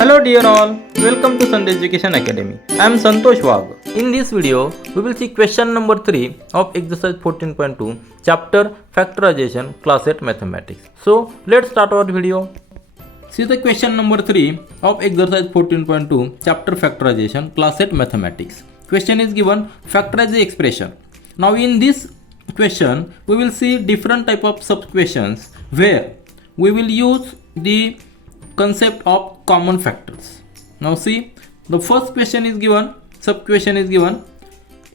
Hello dear all, welcome to Sandhya Education Academy. I am Santosh Wag. In this video, we will see question number 3 of exercise 14.2 chapter Factorization class 8 mathematics. So let's start our video. See the question number 3 of exercise 14.2 chapter Factorization class 8 mathematics. Question is given, factorize the expression. Now in this question, we will see different type of sub-questions where we will use the concept of common factors. Now see, the first question is given, sub question is given,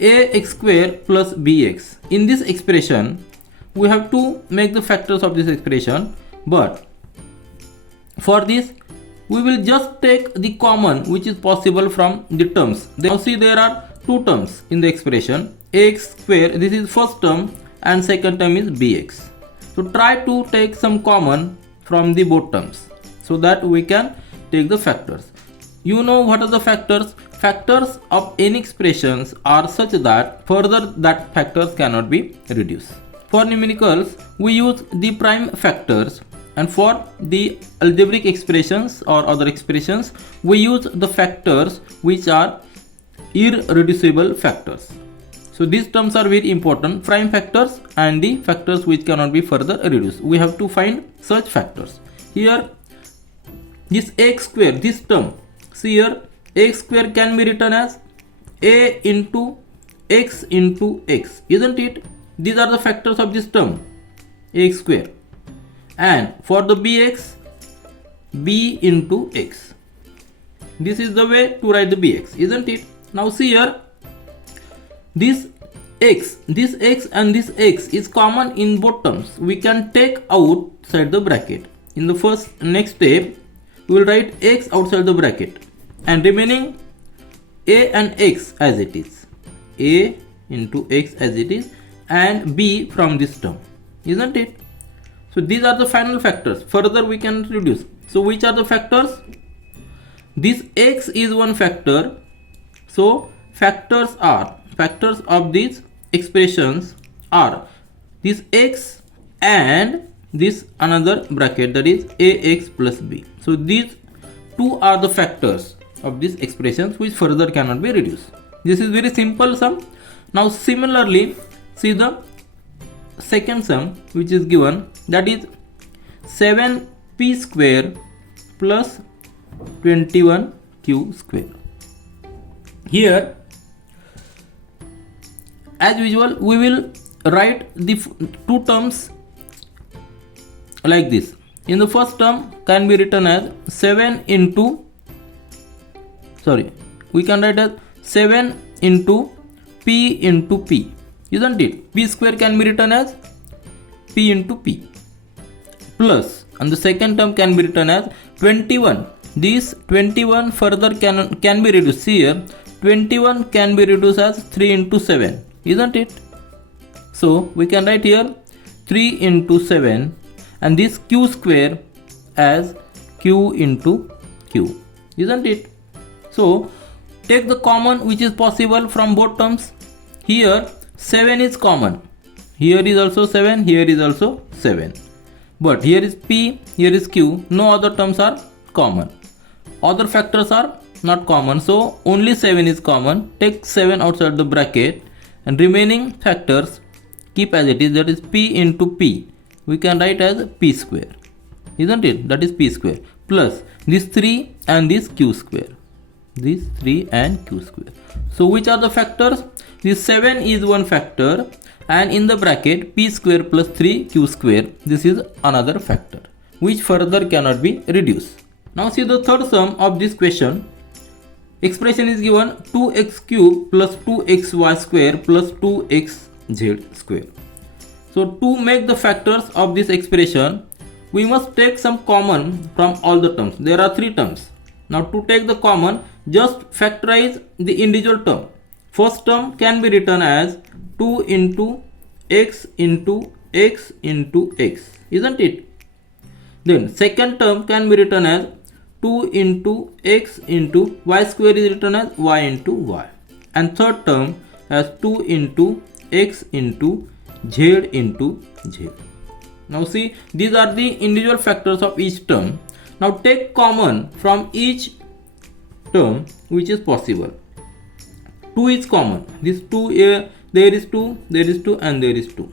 ax square plus bx. In this expression, we have to make the factors of this expression, but for this we will just take the common which is possible from the terms. Now see, there are two terms in the expression, ax square, this is first term, and second term is bx. So try to take some common from the both terms, so that we can take the factors. You know what are the factors? Factors of any expressions are such that further that factors cannot be reduced. For numericals, we use the prime factors, and for the algebraic expressions or other expressions, we use the factors which are irreducible factors. So these terms are very important, prime factors and the factors which cannot be further reduced. We have to find such factors. Here this x square, this term, see here, x square can be written as a into x, isn't it? These are the factors of this term, x square. And for the bx, b into x. This is the way to write the bx, isn't it? Now see here, this x and this x is common in both terms. We can take outside the bracket. In the next step, we will write x outside the bracket and remaining a and x as it is, a into x as it is, and b from this term, isn't it? So these are the final factors. Further we can reduce. So which are the factors? This x is one factor. So factors of these expressions are this x and this another bracket, that is ax plus b. So these two are the factors of these expressions which further cannot be reduced. This is very simple sum. Now similarly, see the second sum which is given, that is 7p square plus 21q square. Here as usual we will write the two terms like this. In the first term can be written as 7 into, we can write as 7 into p, isn't it? P square can be written as p into p, plus, and the second term can be written as 21. This 21 further can be reduced. See here, 21 can be reduced as 3 into 7, isn't it? So we can write here 3 into 7, and this q square as q into q, isn't it? So take the common which is possible from both terms. Here 7 is common, here is also 7, here is also 7, but here is p, here is q, no other terms are common, other factors are not common, so only 7 is common. Take 7 outside the bracket and remaining factors keep as it is, that is p into p. We can write as p square, isn't it? That is p square, plus this 3 and this q square, this 3 and q square. So which are the factors? This 7 is one factor, and in the bracket p square plus 3q square, this is another factor which further cannot be reduced. Now see the third sum of this question. Expression is given 2x cube plus 2xy square plus 2xz square. So to make the factors of this expression, we must take some common from all the terms. There are three terms. Now to take the common, just factorize the individual term. First term can be written as 2 into x into x into x, isn't it? Then second term can be written as 2 into x into y square is written as y into y. And third term as 2 into x into z into z. Now see, these are the individual factors of each term. Now take common from each term which is possible. 2 is common. This 2 here, there is 2, there is 2 and there is 2.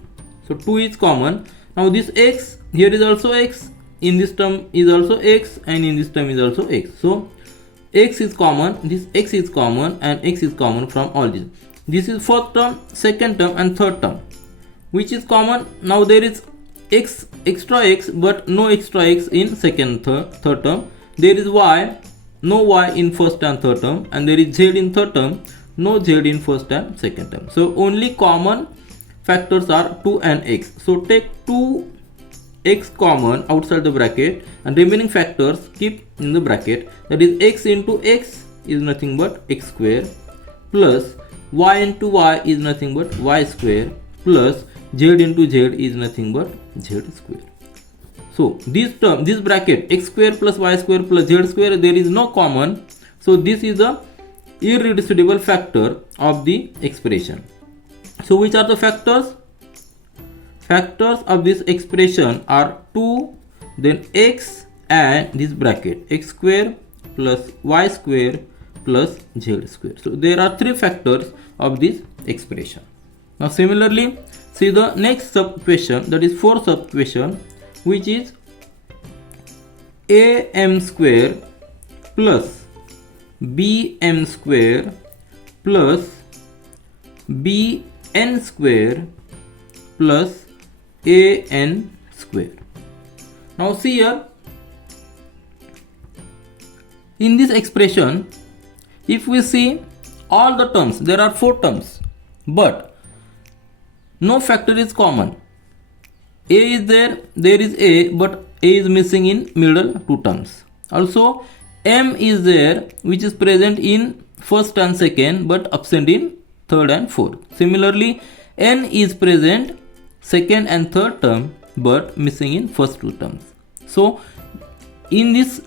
So 2 is common. Now this x, here is also x, in this term is also x and in this term is also x. So x is common, this x is common and x is common from all these. This is first term, second term and third term. Which is common? Now there is x, extra x, but no extra x in second, third term. There is y, no y in first and third term, and there is z in third term, no z in first and second term. So only common factors are 2 and x. So take 2x common outside the bracket and remaining factors keep in the bracket. That is x into x is nothing but x square plus y into y is nothing but y square plus z into z is nothing but z square. So this term, this bracket x square plus y square plus z square, there is no common. So this is the irreducible factor of the expression. So which are the factors? Factors of this expression are 2, then x and this bracket x square plus y square plus z square. So there are 3 factors of this expression. Now similarly, see the next sub question, that is 4th sub question, which is am square plus bm square plus bn square plus an square. Now see here, in this expression, if we see all the terms, there are 4 terms, but no factor is common. A is there is a, but a is missing in middle 2 terms. Also m is there, which is present in first and second but absent in third and fourth. Similarly, n is present second and third term but missing in first 2 terms. So in this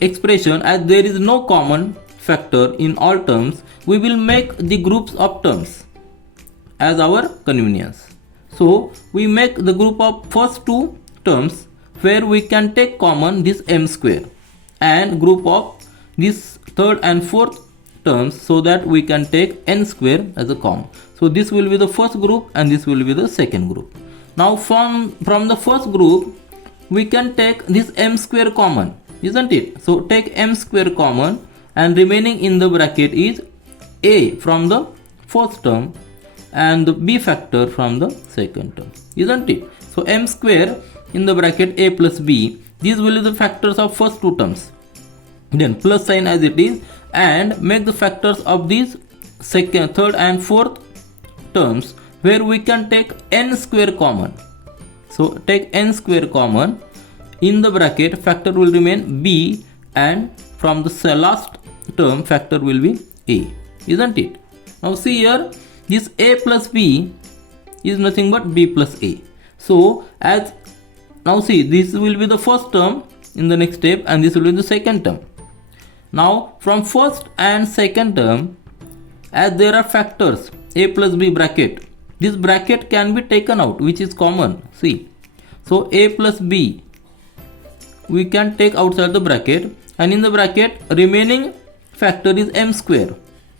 expression, as there is no common factor in all terms, we will make the groups of terms as our convenience. So we make the group of first 2 terms where we can take common this m square, and group of this third and fourth terms so that we can take n square as a common. So this will be the first group and this will be the second group. Now from the first group we can take this m square common, isn't it? So take m square common and remaining in the bracket is a from the first term and the b factor from the second term, isn't it? So m square in the bracket a plus b, these will be the factors of first 2 terms. Then plus sign as it is, and make the factors of these second, third and fourth terms where we can take n square common. So take n square common, in the bracket factor will remain b, and from the last term factor will be a, isn't it? Now see here, this a plus b is nothing but b plus a. So as now see, this will be the first term in the next step and this will be the second term. Now from first and second term, as there are factors a plus b bracket, this bracket can be taken out, which is common. See, so a plus b we can take outside the bracket, and in the bracket remaining factor is m square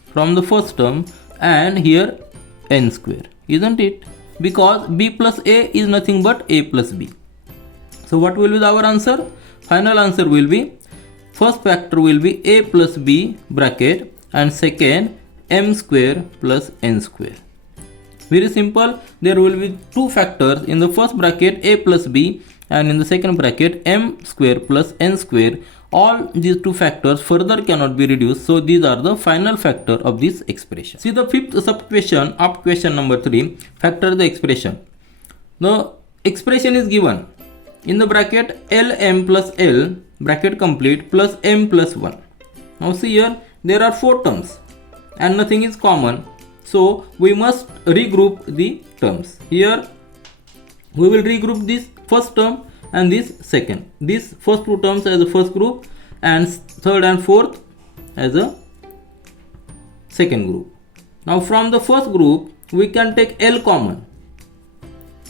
from the first term and here n square, isn't it? Because b plus a is nothing but a plus b. So what will be our answer? Final answer will be, first factor will be a plus b bracket and second m square plus n square. Very simple. There will be 2 factors in the first bracket a plus b and in the second bracket m square plus n square. All these 2 factors further cannot be reduced, so these are the final factor of this expression. See the 5th sub question of question number 3, factor the expression. The expression is given in the bracket lm plus l bracket complete plus m plus 1. Now see here, there are 4 terms and nothing is common, so we must regroup the terms. Here we will regroup this first term and this second, this first 2 terms as a first group and third and fourth as a second group. Now from the first group we can take L common,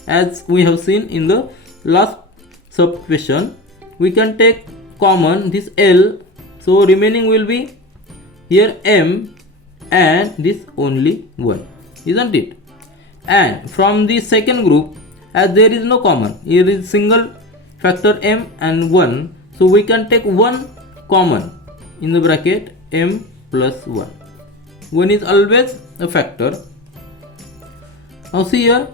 as we have seen in the last sub question. We can take common this L, so remaining will be here M and this only 1, isn't it? And from the second group, as there is no common, here is single factor M and 1, so we can take 1 common in the bracket M plus 1. 1 is always a factor. Now see here,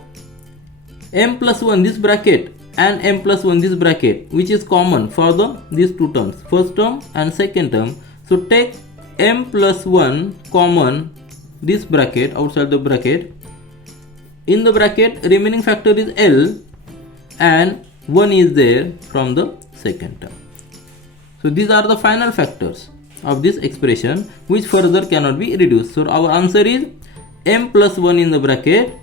M plus 1 this bracket and M plus 1 this bracket, which is common for these two terms, first term and second term. So take M plus 1 common this bracket, outside the bracket. In the bracket remaining factor is L and 1 is there from the second term. So these are the final factors of this expression, which further cannot be reduced. So our answer is M plus 1 in the bracket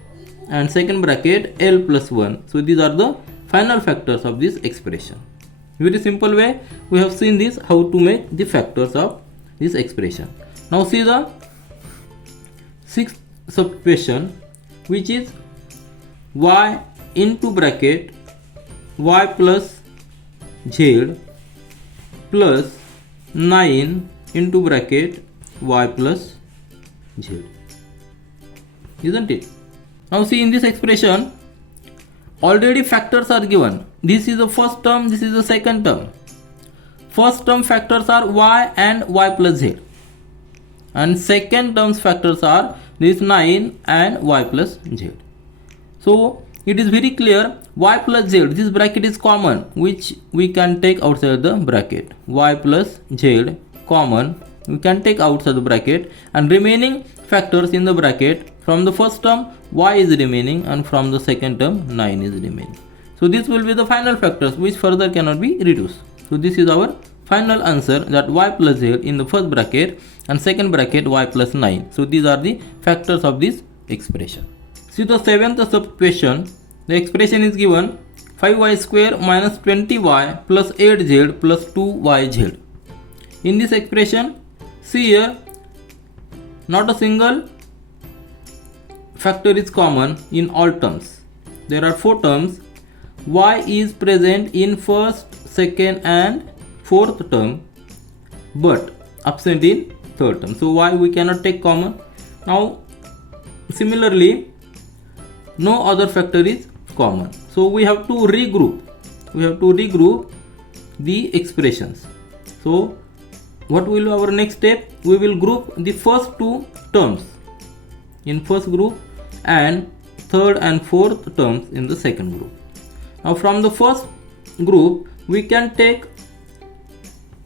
and second bracket L plus 1. So these are the final factors of this expression. Very simple way we have seen this, how to make the factors of this expression. Now see the sixth sub question, which is y into bracket y plus z plus 9 into bracket y plus z, isn't it? Now see, in this expression already factors are given. This is the first term, this is the second term. First term factors are y and y plus z, and second term's factors are this 9 and y plus z. So it is very clear, y plus z, this bracket is common, which we can take outside the bracket. Y plus z common, we can take outside the bracket, and remaining factors in the bracket, from the first term y is remaining and from the second term 9 is remaining. So this will be the final factors which further cannot be reduced. So this is our final answer, that y plus z in the first bracket and second bracket y plus 9. So these are the factors of this expression. See the seventh sub question. The expression is given 5y square minus 20y plus 8z plus 2yz. In this expression, see here, not a single factor is common in all terms. There are 4 terms. Y is present in first, second and fourth term, but absent in third term. So y we cannot take common. Now similarly, no other factor is common. So we have to regroup. We have to regroup the expressions. So what will be our next step? We will group the first 2 terms in first group and third and fourth terms in the second group. Now from the first group we can take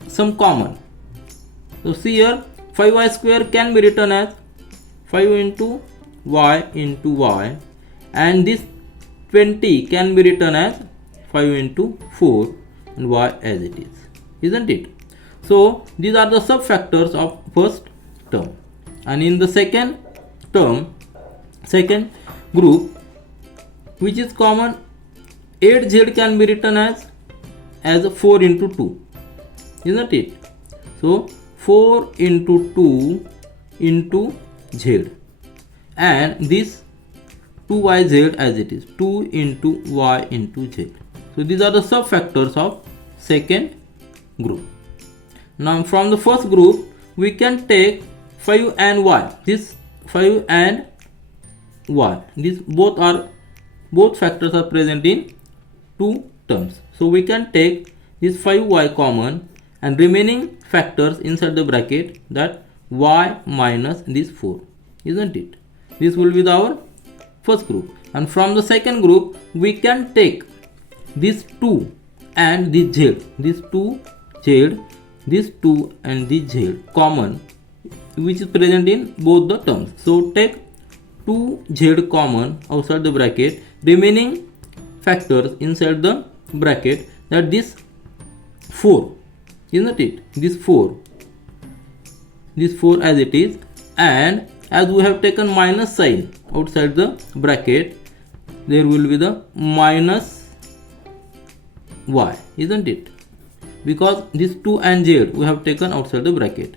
some common. So see here, 5y square can be written as 5 into y, and this 20 can be written as 5 into 4 and y as it is, isn't it? So these are the sub factors of first term, and in the second term, second group, which is common, 8z can be written as 4 into 2, isn't it? So 4 into 2 into z, and this 2yz as it is, 2 into y into z. So these are the sub factors of second group. Now from the first group we can take 5 and y. This 5 and y, these both factors are present in 2 terms. So we can take this 5y common and remaining factors inside the bracket, that y minus this 4, isn't it? This will be our first group. And from the second group we can take this 2 and this z, this 2z, this 2 and this z common, which is present in both the terms. So take 2z common outside the bracket, remaining factors inside the bracket, that this 4, isn't it? This 4 as it is, and as we have taken minus sign outside the bracket, there will be the minus y, isn't it? Because this 2 and z we have taken outside the bracket.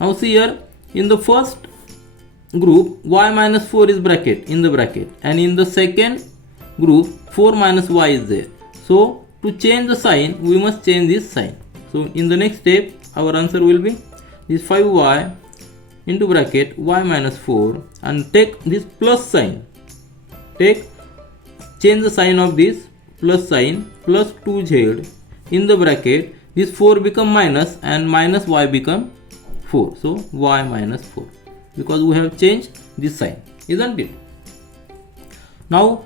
Now see here, in the first group y minus 4 is bracket in the bracket, and in the second group 4 minus y is there. So to change the sign we must change this sign. So in the next step our answer will be this 5y into bracket y minus 4, and take this plus sign, change the sign of this plus sign, plus 2z in the bracket, this 4 become minus and minus y become 4, so y minus 4, because we have changed this sign, isn't it? Now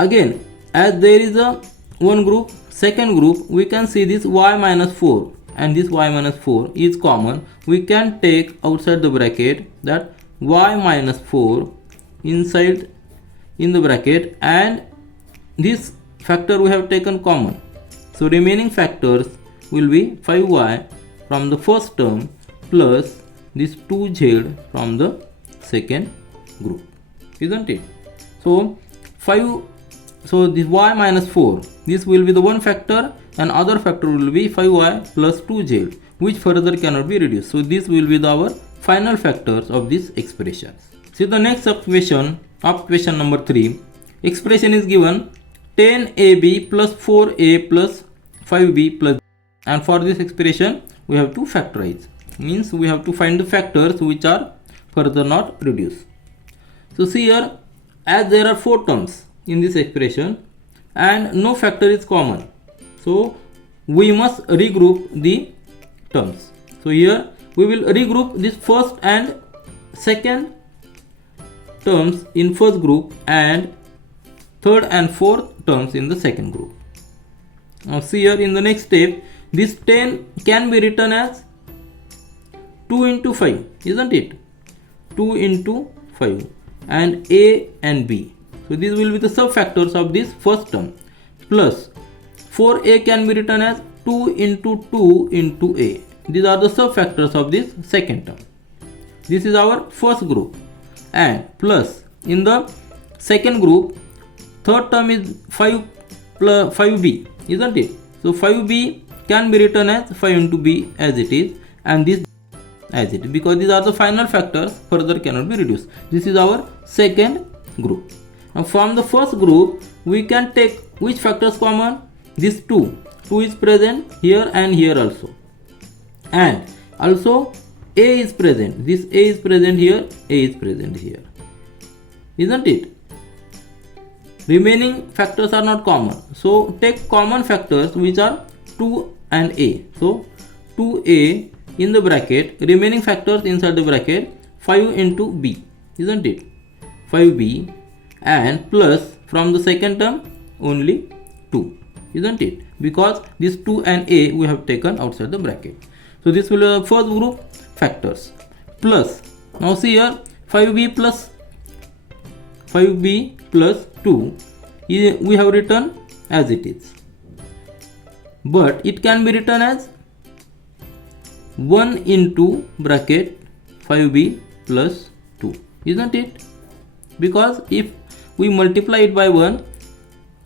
again, as there is a one group, second group, we can see this y minus 4 and this y minus 4 is common. We can take outside the bracket that y minus 4 inside in the bracket, and this factor we have taken common. So remaining factors will be 5y from the first term plus this 2z from the second group, isn't it? So this y minus 4, this will be the one factor, and other factor will be 5y plus 2z, which further cannot be reduced. So this will be our final factors of this expression. See the next equation of question number 3. Expression is given 10ab plus 4a plus 5b plus, and for this expression we have to factorize, means we have to find the factors which are further not reduced. So see here, as there are 4 terms in this expression and no factor is common, so we must regroup the terms. So here we will regroup this first and second terms in first group and third and fourth terms in the second group. Now see here, in the next step, this 10 can be written as 2 into 5, isn't it? 2 into 5 and a and b. So these will be the subfactors of this first term, plus 4a can be written as 2 into 2 into a. These are the subfactors of this second term. This is our first group, and plus in the second group, third term is 5 plus 5b, isn't it? So 5b can be written as 5 into b as it is, and this as it is, because these are the final factors, further cannot be reduced. This is our second group. Now from the first group we can take which factors common? This 2 is present here and here also, and also a is present, this a is present here, a is present here, isn't it? Remaining factors are not common, so take common factors which are 2 and a. So 2a in the bracket, remaining factors inside the bracket, 5 into b, isn't it? 5b, and plus from the second term only 2, isn't it? Because this 2 and a we have taken outside the bracket. So this will be the first group factors, plus now see here, 5b plus 2 we have written as it is, but it can be written as 1 into bracket 5b plus 2, isn't it? Because if we multiply it by 1,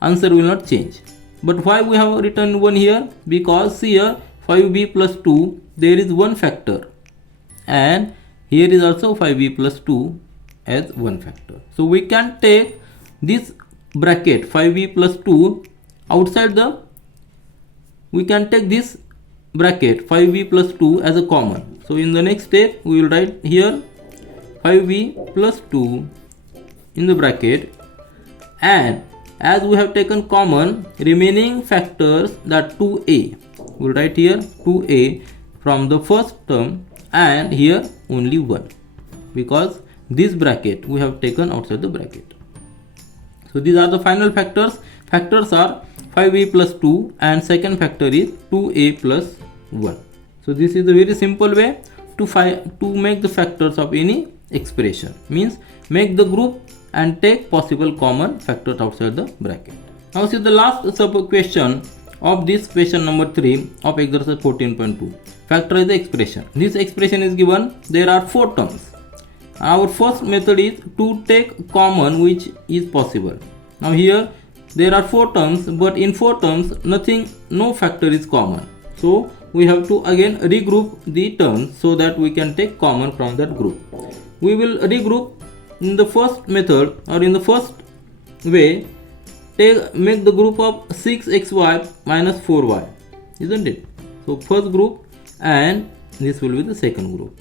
answer will not change. But why we have written 1 here? Because see here, 5b plus 2, there is one factor, and here is also 5b plus 2 as one factor. So we can take this bracket 5b plus 2 outside the, we can take this bracket 5b plus 2 as a common. So in the next step we will write here 5b plus 2 in the bracket, and as we have taken common remaining factors, that 2a, we will write here 2a from the first term, and here only 1, because this bracket we have taken outside the bracket. So these are the final factors. Factors are 5a plus 2 and second factor is 2a plus 1. So this is a very simple way to make the factors of any expression, means make the group and take possible common factors outside the bracket. Now see the last sub question of this question number 3 of exercise 14.2. Factorize the expression. This expression is given, there are 4 terms. Our first method is to take common which is possible. Now here there are 4 terms, but in 4 terms no factor is common. So we have to again regroup the terms so that we can take common from that group. We will regroup in the first method, or in the first way, make the group of 6xy minus 4y, isn't it? So first group and this will be the second group.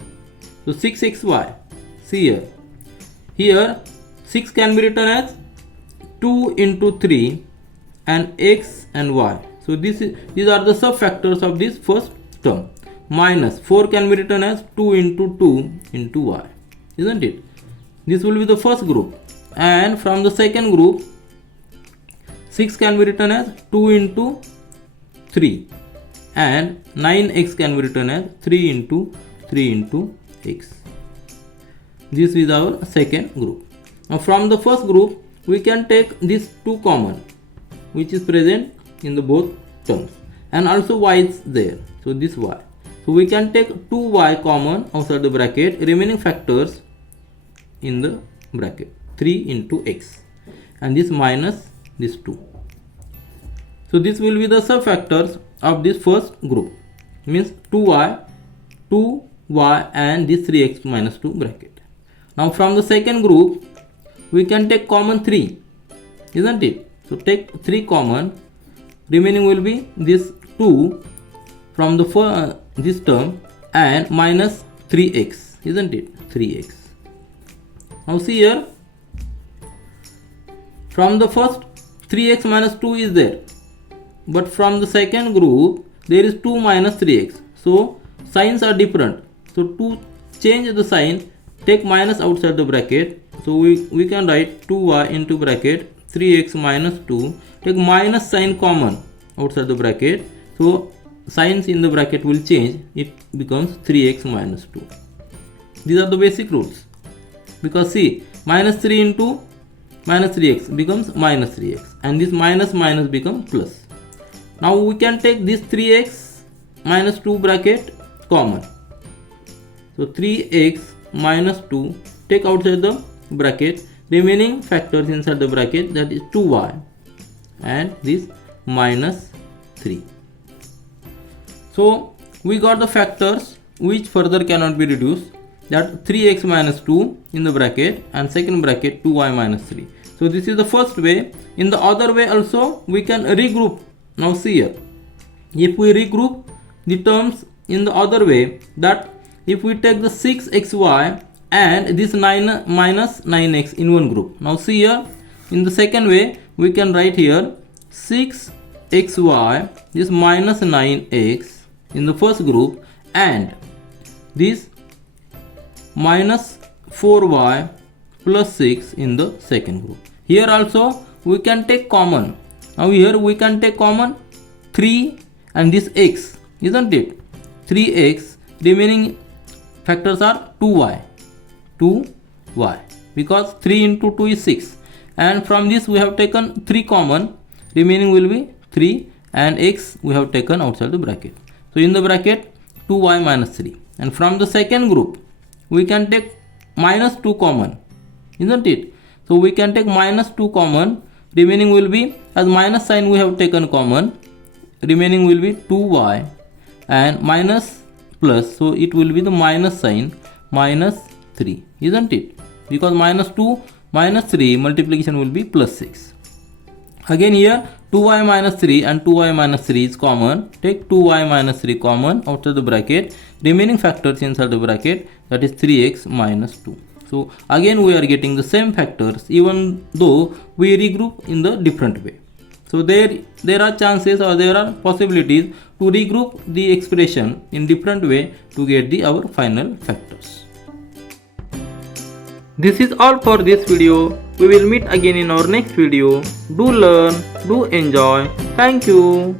So 6xy, see here. Here 6 can be written as 2 into 3 and x and y. So these are the subfactors of this first term. Minus 4 can be written as 2 into 2 into y, isn't it? This will be the first group. And from the second group, 6 can be written as 2 into 3 and 9x can be written as 3 into x. This is our second group. Now from the first group, we can take these 2 common, which is present in the both terms, and also y is there, so this y. So we can take 2y common outside the bracket, remaining factors in the bracket, 3 into x, and this minus this 2. So this will be the subfactors of this first group, means 2y and this 3x minus 2 bracket. Now from the second group, we can take common 3, isn't it? So take 3 common, remaining will be this 2 from the this term and minus 3x, isn't it? 3x. Now see here, from the first 3x minus 2 is there, but from the second group there is 2 minus 3x. So signs are different. So to change the sign, take minus outside the bracket. So we can write 2y into bracket 3x minus 2. Take minus sign common outside the bracket. So signs in the bracket will change. It becomes 3x minus 2. These are the basic rules. Because see, minus 3 into minus 3x becomes minus 3x. And this minus minus becomes plus. Now we can take this 3x minus 2 bracket common. So 3x minus 2, take outside the bracket, remaining factors inside the bracket, that is 2y and this minus 3. So we got the factors which further cannot be reduced, that 3x minus 2 in the bracket and second bracket 2y minus 3. So this is the first way. In the other way also we can regroup. Now see here, if we regroup the terms in the other way, that if we take the 6xy and this 9 minus 9x in one group. Now see here, in the second way we can write here 6xy, this minus 9x in the first group, and this minus 4y plus 6 in the second group. Here also we can take common. Now here we can take common 3 and this x, isn't it? 3x, remaining factors are 2y, because 3 into 2 is 6, and from this we have taken 3 common, remaining will be 3 and x we have taken outside the bracket. So in the bracket 2y minus 3, and from the second group we can take minus 2 common, isn't it? So we can take minus 2 common, remaining will be, as minus sign we have taken common, remaining will be 2y and minus plus, so it will be the minus sign minus 3, isn't it? Because minus 2 minus 3 multiplication will be plus 6. Again here 2y minus 3 and 2y minus 3 is common. Take 2y minus 3 common outside the bracket, remaining factors inside the bracket, that is 3x minus 2. So again we are getting the same factors even though we regroup in the different way. So there are chances or there are possibilities to regroup the expression in different way to get our final factors. This is all for this video. We will meet again in our next video. Do learn, do enjoy. Thank you.